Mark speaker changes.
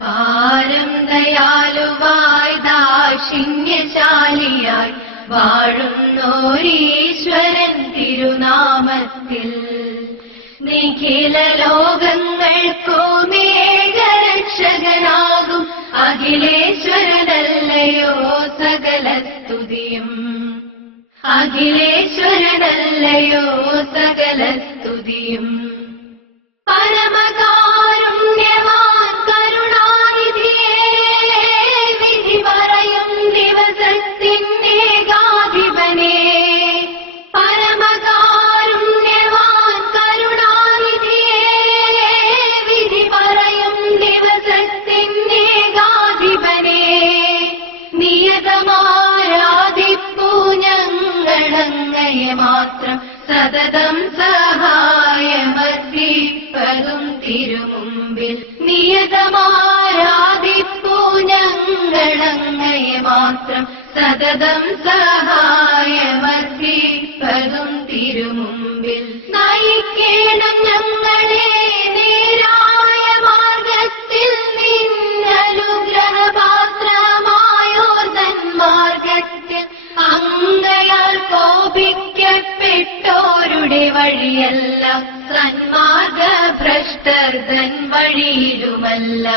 Speaker 1: പാരം ദയാലുവായി ദാക്ഷിണ്യശാലിയായി വാഴുന്നോരീശ്വരൻ തിരുനാമത്തിൽ. നിഖില ലോകങ്ങൾക്കോ മേഘരക്ഷകനാകും അഖിലേശ്വരനല്ലയോ സകല സ്തുതിയും അഖിലേശ്വരനല്ലയോ സകല സ്തുതിയും പരമകാരുണ്യവാൻ മാത്രം സതതം സഹായമർപ്പിപ്പതും തിരുമുമ്പിൽ നിയതമാരാധിപ്പൂ ഞങ്ങളങ്ങയെ മാത്രം സതതം സഹായമർപ്പിപ്പതും തിരുമുമ്പിൽ നയിക്കേണം വഴിയല്ല സന്മാർഗ ഭ്രഷ്ടർ തൻ വഴിയിലുമല്ല